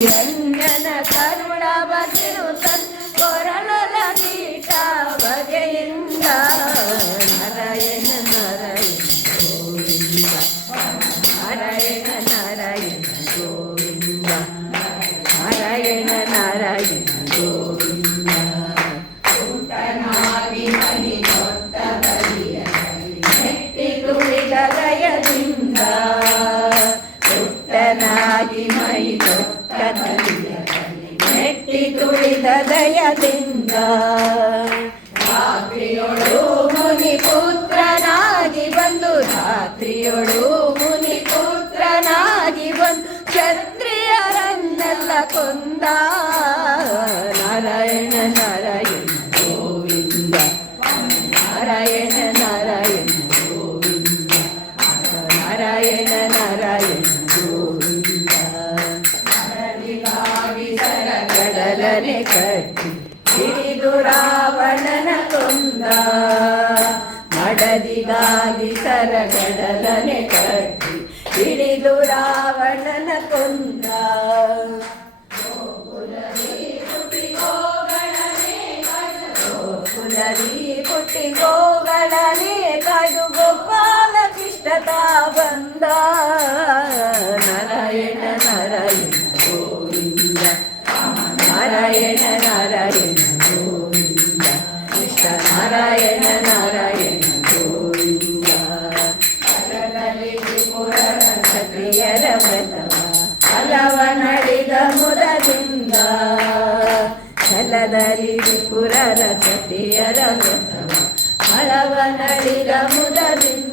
ರಂಗನ ಕರುಳ ಬಸಿರುತನ್ ಕೊರಳಲ ಕೀಟ ಬಗೆಯಿಂದ ನಾರಾಯಣ ನಾರಾಯಣ ಗೋವಿಂದ ನಾರಾಯಣ ನಾರಾಯಣ ಗೋವಿಂದ ನಾರಾಯಣ ನಾರಾಯಣ ಗೋವಿಂದ ಊಟನಾಗಿ ಮನಿ ದೊಡ್ಡ ಬಲಿಯಲ್ಲಿ ನೆಟ್ಟಿ ತುಳಿದ ದಯದಿಂದ ಊಟನಾಗಿ ಮೈ ದೊಡ್ಡ ನೆಟ್ಟಿ ತುಳಿದ ದಯದಿಂದ ರಾತ್ರಿಯೊಳು ಮುನಿ ಪುತ್ರನಾಗಿ ಬಂದು ರಾತ್ರಿಯೊಳು ಮುನಿ ಪುತ್ರನಾಗಿ ಬಂದು ಕ್ಷತ್ರಿಯರನ್ನೆಲ್ಲ ಕೊಂದ ನಾರಾಯಣ ನಾರಾಯಣ ಗೋವಿಂದ ನಾರಾಯಣ ನಾರಾಯಣ ಗೋವಿಂದ ನಾರಾಯಣ ನಾರಾಯಣ ಗೋವಿಂದ ಕಡಲನೆ ಕಟ್ಟಿ ಹಿಡಿದು ರಾವಣನ ಕೊಂದ ಮಡದಿಗಾಗಿ ಸರಗಡಲನೆ ಕಟ್ಟಿ ಹಿಡಿದು ರಾವಣನ ಕೊಂದ ಕುಲರಿ ಪುಟ್ಟಿ ಗೋಗಳನೆ ಕಾಯ್ದು ಗೋಪಾಲ ಕೃಷ್ಣತ ಬಂದ ನಾರಾಯಣ ನಾರಾಯಣ ಗೋವಿಂದ ನಾರಾಯಣ ನಾರಾಯಣ ಗೋವಿಂದ ಕೃಷ್ಣ ನಾರಾಯಣ ನಾರಾಯಣ ಗೋವಿಂದ ಕ್ಷತ್ರಿಯರ ವ್ರತವ ಫಲವ ನಡೆದ ಮುದದಿಂದ ಛಲದಲ್ಲಿ ವಿಪುರರ ಸತಿಯರ ವ್ರತವ ಫಲವ ನಡೆದ ಮುದದಿಂದ